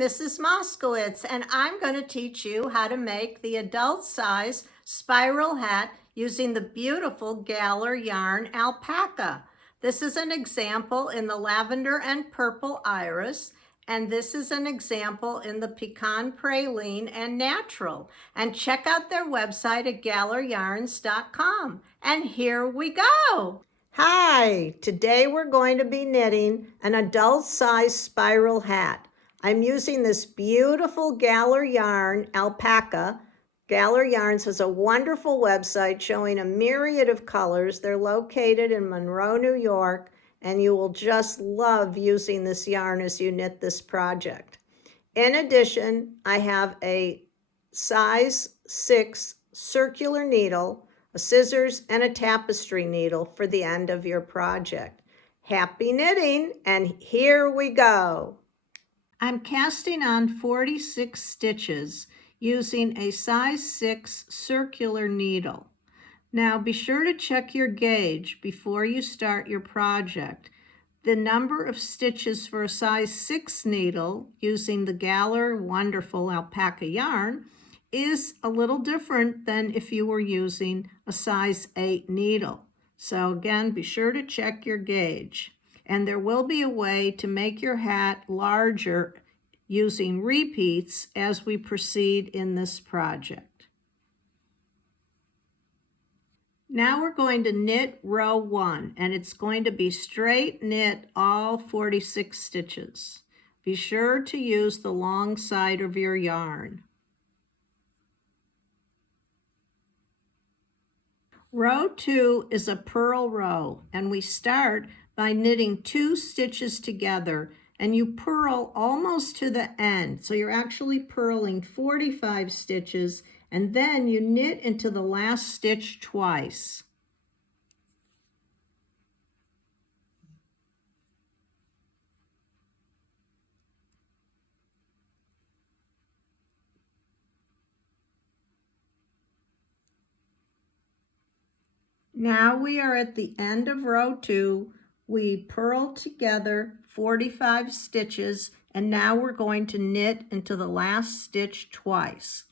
Mrs. Moskowitz, and I'm going to teach you how to make the adult size spiral hat using the beautiful Galler yarn alpaca. This is an example in the lavender and purple iris, and this is an example in the pecan praline and natural. And check out their website at galleryarns.com. And here we go. Hi, today we're going to be knitting an adult size spiral hat. I'm using this beautiful Galler yarn alpaca. Galler Yarns has a wonderful website showing a myriad of colors. They're located in Monroe, New York, and you will just love using this yarn as you knit this project. In addition, I have a size 6 circular needle, a scissors, and a tapestry needle for the end of your project. Happy knitting, and here we go. I'm casting on 46 stitches using a size 6 circular needle. Now be sure to check your gauge before you start your project. The number of stitches for a size 6 needle using the Galler wonderful alpaca yarn is a little different than if you were using a size 8 needle. So again, be sure to check your gauge. And there will be a way to make your hat larger using repeats as we proceed in this project. Now we're going to knit row 1, and it's going to be straight knit all 46 stitches. Be sure to use the long side of your yarn. Row 2 is a purl row, and we start by knitting 2 stitches together, and you purl almost to the end. So you're actually purling 45 stitches, and then you knit into the last stitch twice. Now we are at the end of row 2. We purl together 45 stitches, and now we're going to knit into the last stitch twice.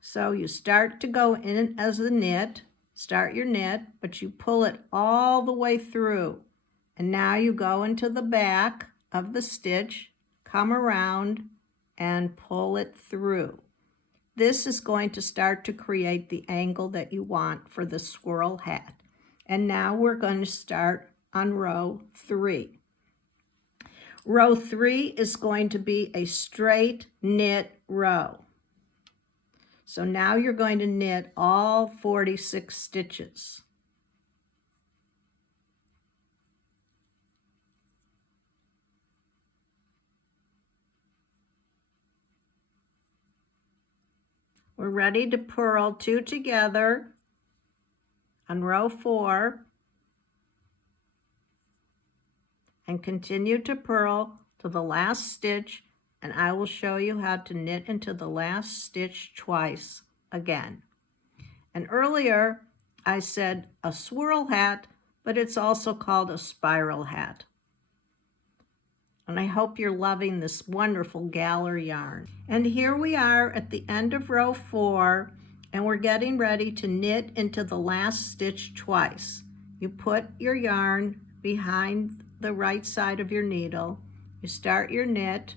So you start to go in as a knit, start your knit, but you pull it all the way through. And now you go into the back of the stitch, come around, and pull it through. This is going to start to create the angle that you want for the swirl hat. And now we're going to start on row 3. Row 3 is going to be a straight knit row. So now you're going to knit all 46 stitches. We're ready to purl 2 together on row 4 and continue to purl to the last stitch, and I will show you how to knit into the last stitch twice again. And earlier I said a swirl hat, but it's also called a spiral hat. And I hope you're loving this wonderful Galler yarn. And here we are at the end of row 4, and we're getting ready to knit into the last stitch twice. You put your yarn behind the right side of your needle. You start your knit,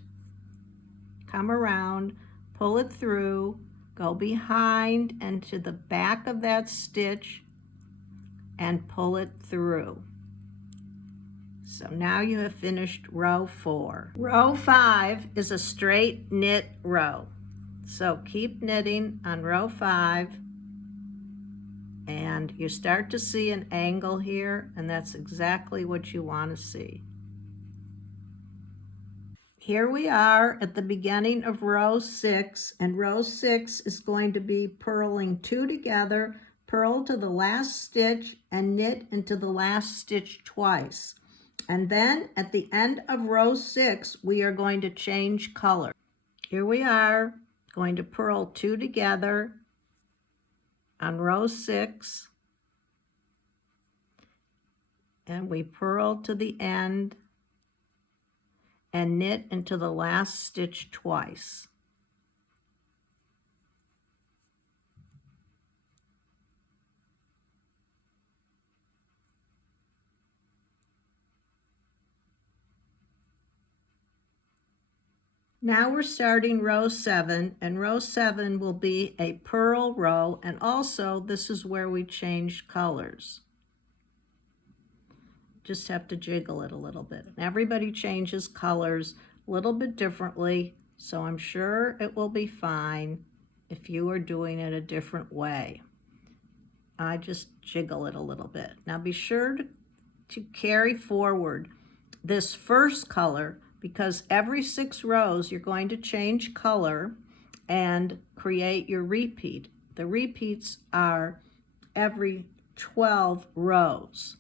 come around, pull it through, go behind and to the back of that stitch and pull it through. So now you have finished row 4. Row 5 is a straight knit row. So keep knitting on row 5, and you start to see an angle here, and that's exactly what you want to see. Here we are at the beginning of row 6, and row 6 is going to be purling 2 together, purl to the last stitch, and knit into the last stitch twice. And then at the end of row 6, we are going to change color. Here we are, going to purl 2 together on row 6, and we purl to the end, and knit into the last stitch twice. Now we're starting row 7, and row 7 will be a purl row, and also this is where we change colors. Just have to jiggle it a little bit. And everybody changes colors a little bit differently, so I'm sure it will be fine if you are doing it a different way. I just jiggle it a little bit. Now be sure to carry forward this first color, because every 6 rows you're going to change color and create your repeat. The repeats are every 12 rows.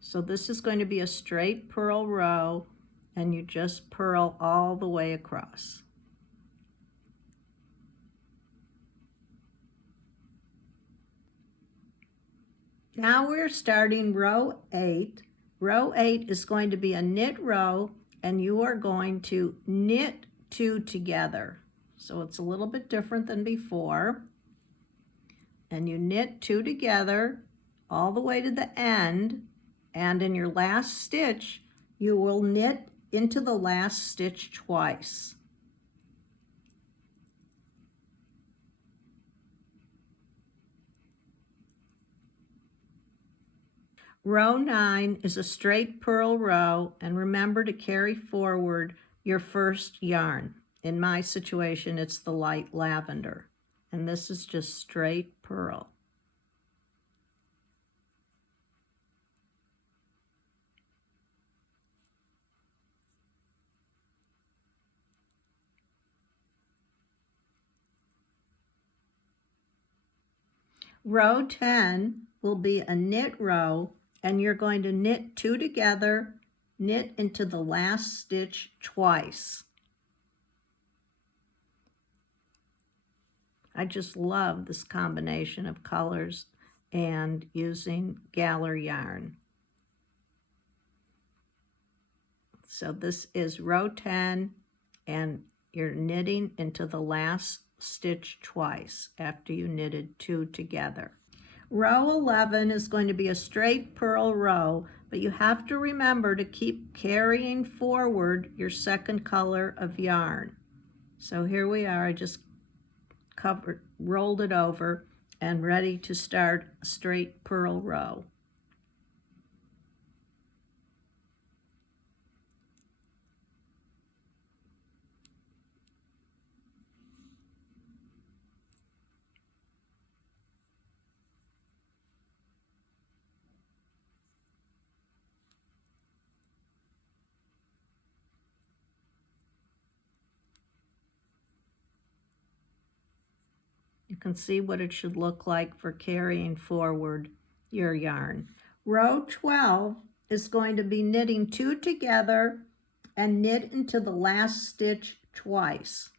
So this is going to be a straight purl row, and you just purl all the way across. Now we're starting row 8. Row 8 is going to be a knit row, and you are going to knit 2 together. So it's a little bit different than before. And you knit 2 together all the way to the end, and in your last stitch, you will knit into the last stitch twice. Row 9 is a straight purl row, and remember to carry forward your first yarn. In my situation, it's the light lavender, and this is just straight purl. Row 10 will be a knit row, and you're going to knit 2 together, knit into the last stitch twice. I just love this combination of colors and using Galler yarn. So this is row 10, and you're knitting into the last stitch twice after you knitted 2 together. Row 11 is going to be a straight purl row, but you have to remember to keep carrying forward your second color of yarn. So here we are, I just rolled it over and ready to start a straight purl row. You can see what it should look like for carrying forward your yarn. Row 12 is going to be knitting 2 together and knit into the last stitch twice.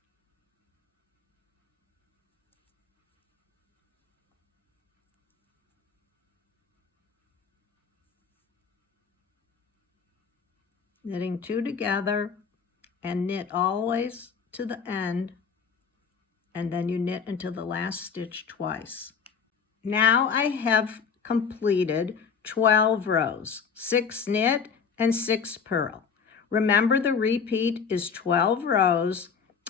Knitting 2 together and knit always to the end, and then you knit into the last stitch twice. Now I have completed 12 rows, 6 knit and 6 purl. Remember, the repeat is 12 rows,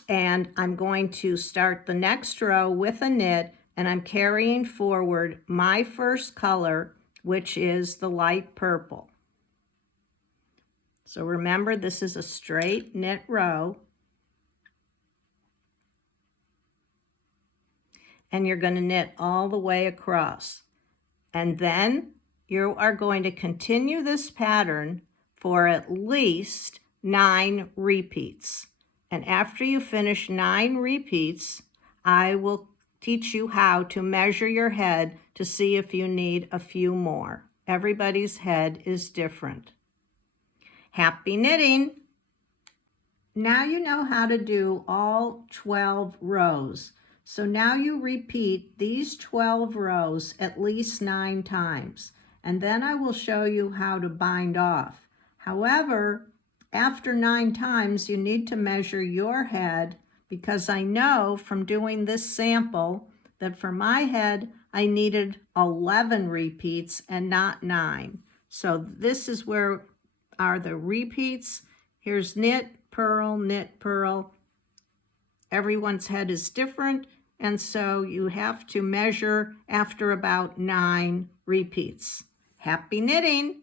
and I'm going to start the next row with a knit, and I'm carrying forward my first color, which is the light purple. So remember, this is a straight knit row, and you're going to knit all the way across. And then you are going to continue this pattern for at least 9 repeats. And after you finish 9 repeats, I will teach you how to measure your head to see if you need a few more. Everybody's head is different. Happy knitting! Now you know how to do all 12 rows. So now you repeat these 12 rows at least 9 times, and then I will show you how to bind off. However, After 9 times, you need to measure your head, because I know from doing this sample that for my head, I needed 11 repeats and not 9. So this is where are the repeats. Here's knit, purl, knit, purl. Everyone's head is different, and so you have to measure after about 9 repeats. Happy knitting!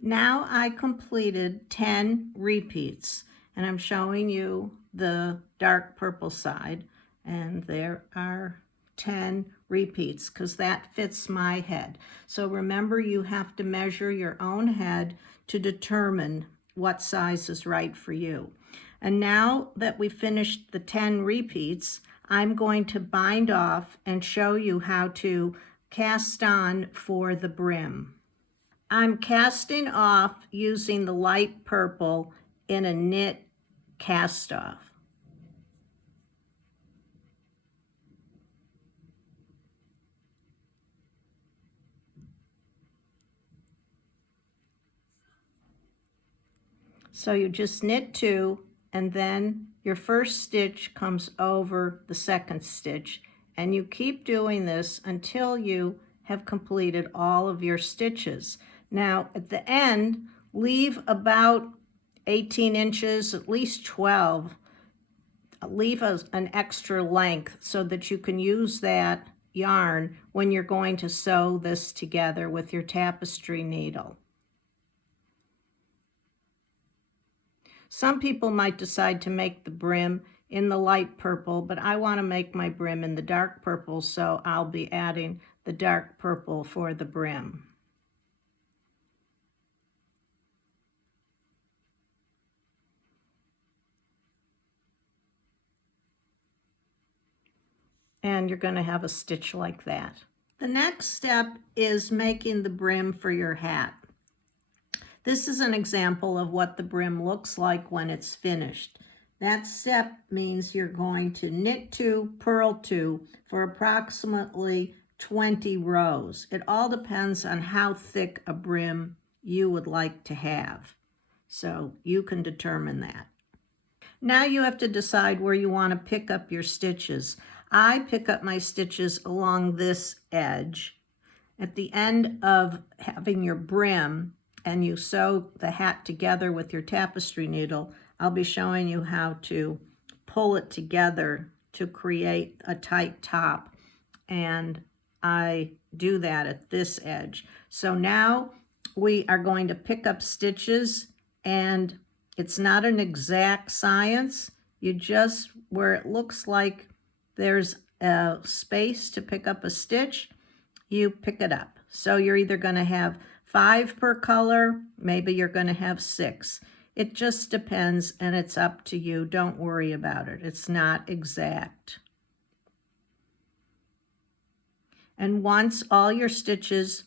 Now I completed 10 repeats, and I'm showing you the dark purple side, and there are 10 repeats because that fits my head. So remember, you have to measure your own head to determine what size is right for you. And now that we finished the 10 repeats, I'm going to bind off and show you how to cast on for the brim. I'm casting off using the light purple in a knit cast off. So you just knit 2, and then your first stitch comes over the second stitch, and you keep doing this until you have completed all of your stitches. Now at the end, leave about 18 inches, at least 12. Leave an extra length so that you can use that yarn when you're going to sew this together with your tapestry needle. Some people might decide to make the brim in the light purple, but I want to make my brim in the dark purple, so I'll be adding the dark purple for the brim. And you're going to have a stitch like that. The next step is making the brim for your hat. This is an example of what the brim looks like when it's finished. That step means you're going to knit 2, purl 2 for approximately 20 rows. It all depends on how thick a brim you would like to have. So you can determine that. Now you have to decide where you want to pick up your stitches. I pick up my stitches along this edge. At the end of having your brim, and you sew the hat together with your tapestry needle, I'll be showing you how to pull it together to create a tight top. And I do that at this edge. So now we are going to pick up stitches, and it's not an exact science. You just, where it looks like there's a space to pick up a stitch, you pick it up. So you're either going to have 5 per color, maybe you're going to have 6. It just depends, and it's up to you. Don't worry about it. It's not exact. And once all your stitches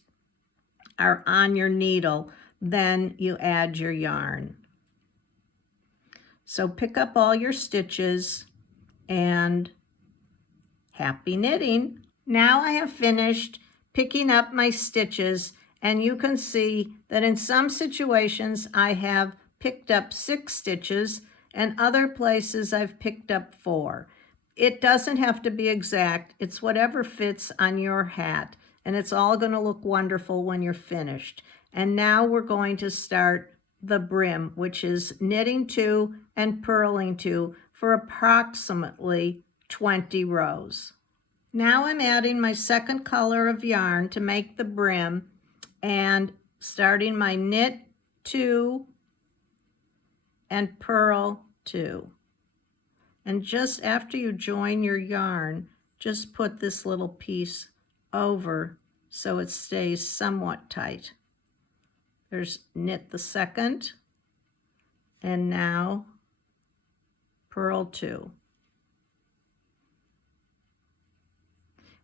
are on your needle, then you add your yarn. So pick up all your stitches, and happy knitting. Now I have finished picking up my stitches, and you can see that in some situations I have picked up 6 stitches, and other places I've picked up 4. It doesn't have to be exact. It's whatever fits on your hat, and it's all going to look wonderful when you're finished. And now we're going to start the brim, which is knitting 2 and purling 2 for approximately 20 rows. Now I'm adding my second color of yarn to make the brim, and starting my knit 2 and purl 2. And just after you join your yarn, just put this little piece over so it stays somewhat tight. There's knit the second, and now purl 2.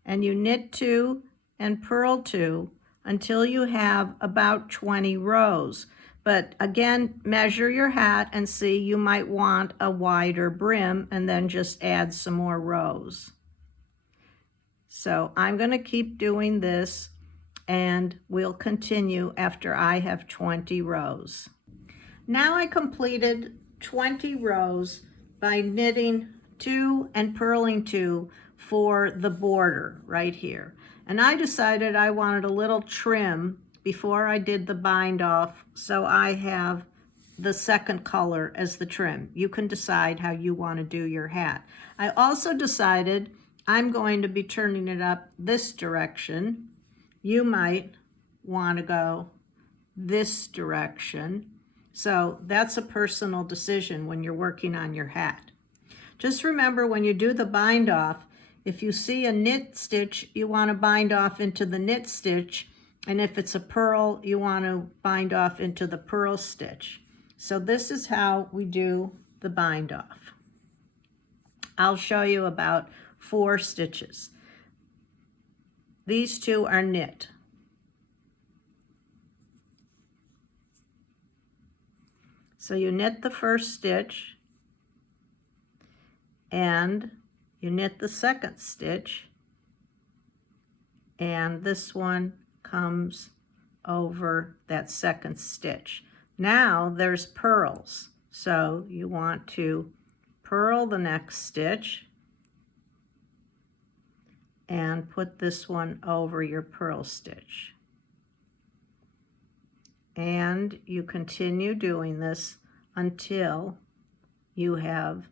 And you knit 2 and purl 2 until you have about 20 rows. But again, measure your hat and see, you might want a wider brim, and then just add some more rows. So I'm going to keep doing this, and we'll continue after I have 20 rows. Now I completed 20 rows by knitting 2 and purling 2 for the border right here. And I decided I wanted a little trim before I did the bind off, so I have the second color as the trim. You can decide how you want to do your hat. I also decided I'm going to be turning it up this direction. You might want to go this direction. So that's a personal decision when you're working on your hat. Just remember, when you do the bind off, if you see a knit stitch, you want to bind off into the knit stitch. And if it's a purl, you want to bind off into the purl stitch. So this is how we do the bind off. I'll show you about 4 stitches. These 2 are knit. So you knit the first stitch and you knit the second stitch, and this one comes over that second stitch. Now there's purls, so you want to purl the next stitch and put this one over your purl stitch. And you continue doing this until you have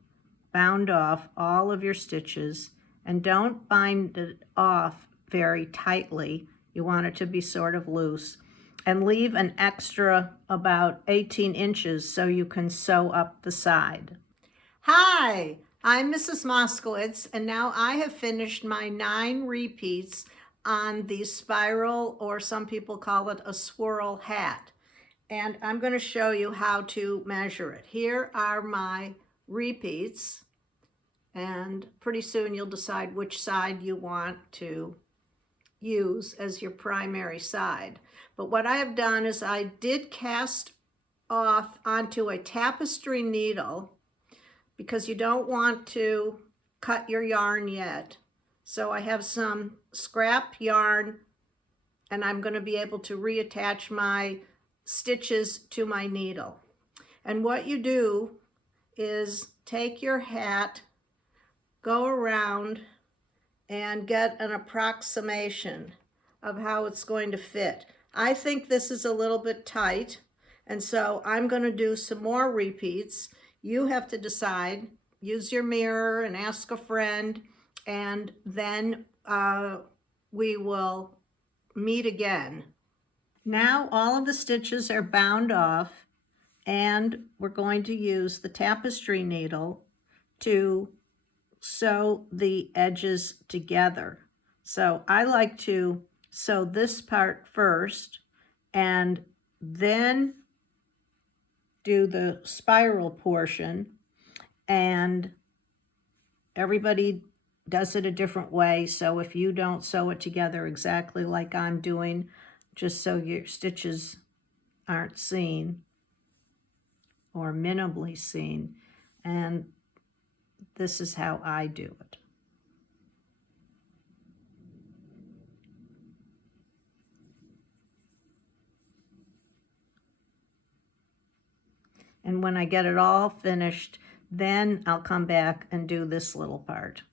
bound off all of your stitches, and don't bind it off very tightly. You want it to be sort of loose, and leave an extra about 18 inches so you can sew up the side. Hi, I'm Mrs. Moskowitz, and now I have finished my 9 repeats on the spiral, or some people call it a swirl hat. And I'm going to show you how to measure it. Here are my repeats, and pretty soon you'll decide which side you want to use as your primary side. But what I have done is I did cast off onto a tapestry needle, because you don't want to cut your yarn yet. So I have some scrap yarn, and I'm going to be able to reattach my stitches to my needle. And what you do is take your hat, go around, and get an approximation of how it's going to fit. I think this is a little bit tight, and so I'm going to do some more repeats. You have to decide. Use your mirror and ask a friend, and then we will meet again. Now all of the stitches are bound off, and we're going to use the tapestry needle to sew the edges together. So I like to sew this part first and then do the spiral portion, and everybody does it a different way. So if you don't sew it together exactly like I'm doing, just so your stitches aren't seen or minimally seen, and this is how I do it. And when I get it all finished, then I'll come back and do this little part.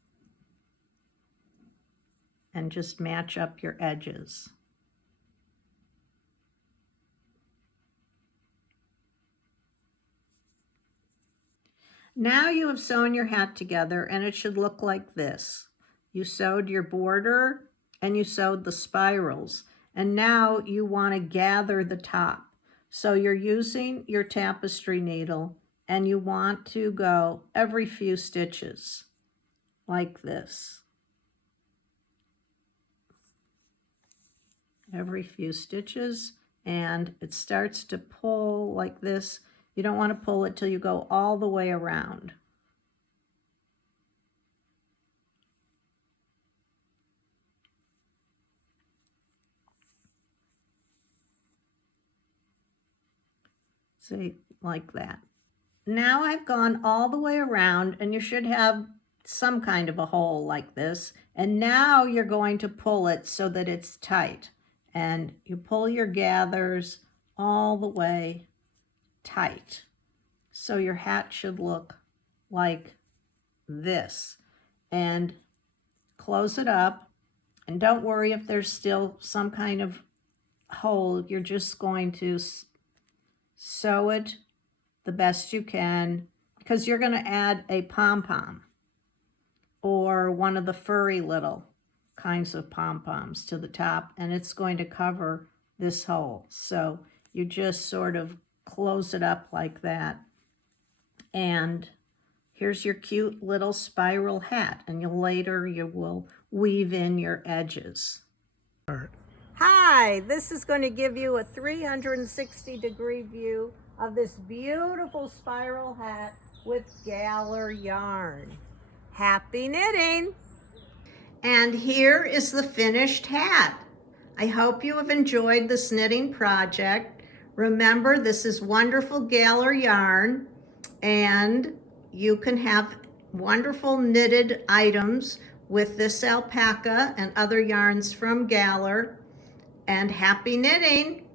And just match up your edges. Now you have sewn your hat together, and it should look like this. You sewed your border and you sewed the spirals, and now you want to gather the top. So you're using your tapestry needle, and you want to go every few stitches like this. Every few stitches, and it starts to pull like this. You don't want to pull it till you go all the way around. See, like that. Now I've gone all the way around, and you should have some kind of a hole like this. And now you're going to pull it so that it's tight. And you pull your gathers all the way tight. So your hat should look like this. And close it up. And don't worry if there's still some kind of hole. You're just going to sew it the best you can, because you're going to add a pom-pom or one of the furry little kinds of pom-poms to the top, and it's going to cover this hole. So you just sort of close it up like that, and here's your cute little spiral hat, and later you will weave in your edges. Hi, this is going to give you a 360-degree view of this beautiful spiral hat with Galler yarn. Happy knitting! And here is the finished hat. I hope you have enjoyed this knitting project. Remember, this is wonderful Galler yarn, and you can have wonderful knitted items with this alpaca and other yarns from Galler. And happy knitting!